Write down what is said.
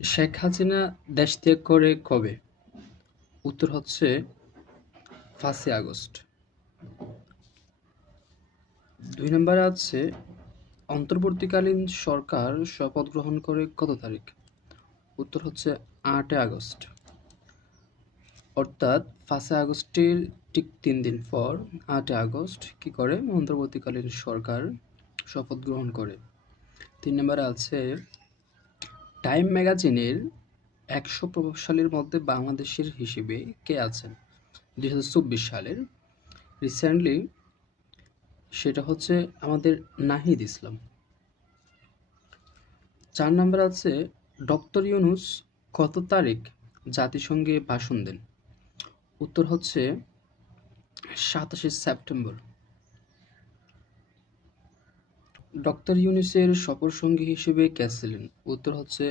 শেখ হাসিনা দেশ ত্যাগ করে কবে? উত্তর হচ্ছে 5ই আগস্ট। 2 নম্বরে আছে অন্তর্বর্তীকালীন সরকার শপথ গ্রহণ করে কত তারিখ? উত্তর হচ্ছে 8 আগস্ট। অর্থাৎ 5 আগস্টের ঠিক 3 দিন পর 8 আগস্ট কি করে অন্তর্বর্তীকালীন সরকার শপথ গ্রহণ করে। 3 নম্বরে আছে টাইম ম্যাগাজিনের 100 প্রভাবশালীর মধ্যে বাংলাদেশের হিসেবে কে আছেন 2024 সালের? রিসেন্টলি সেটা হচ্ছে আমাদের নাহিদ ইসলাম। 4 নম্বর আছে ডক্টর ইউনূস কত তারিখ জাতিসংঘে ভাষণ দেন? উত্তর হচ্ছে 27 সেপ্টেম্বর। ডক্টর ইউনূসের সফরসঙ্গী হিসেবে কে ছিলেন? উত্তর হচ্ছে